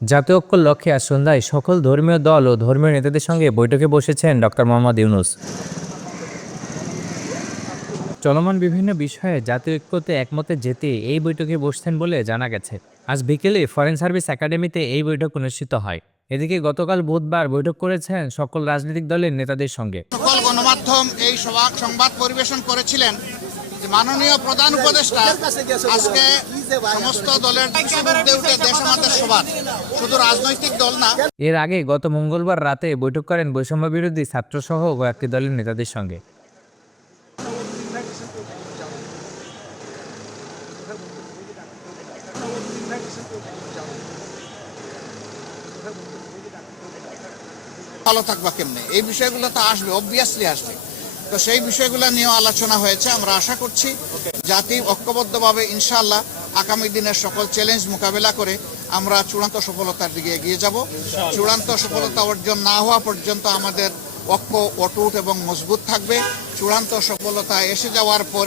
জাতীয় ঐক্যর লক্ষ্যে আজ সন্ধ্যায় সকল ধর্মীয় দল ও ধর্মীয় নেতাদের সঙ্গে বৈঠকে বসেছেন ডক্টর মোহাম্মদ ইউনুস। চলমান বিভিন্ন বিষয়ে জাতীয় ঐক্যতে একমতে যেতে এই বৈঠকে বসছেন বলে জানা গেছে। আজ বিকেলে ফরেন সার্ভিস একাডেমিতে এই বৈঠক অনুষ্ঠিত হয়। এদিকে গতকাল বুধবার বৈঠক করেছেন সকল রাজনৈতিক দলের নেতাদের সঙ্গে। সকল গণমাধ্যম এই সংবাদ পরিবেশন করেছিলেন। মাননীয় প্রধান উপদেষ্টা আজকে সমস্ত দলের উঠে দেশ আমাদের সবার। শুধু রাজনৈতিক দল না। এর আগে গত মঙ্গলবার রাতে বৈঠক করেন বৈষম্য বিরোধী ছাত্রসহ কয়েকটি দলের নেতাদের সঙ্গে। ভালো থাকবা কেমনে? এই বিষয়গুলো তো আসবে অবভিয়াসলি আসবে। তো সেই বিষয়গুলো নিয়েও আলোচনা হয়েছে। আমরা আশা করছি জাতি ঐক্যবদ্ধভাবে ইনশাল্লাহ আগামী দিনের সকল চ্যালেঞ্জ মোকাবেলা করে আমরা চূড়ান্ত সফলতার দিকে এগিয়ে যাব। চূড়ান্ত সফলতা অর্জন না হওয়া পর্যন্ত আমাদের ঐক্য অটুট এবং মজবুত থাকবে। চূড়ান্ত সফলতা এসে যাওয়ার পরে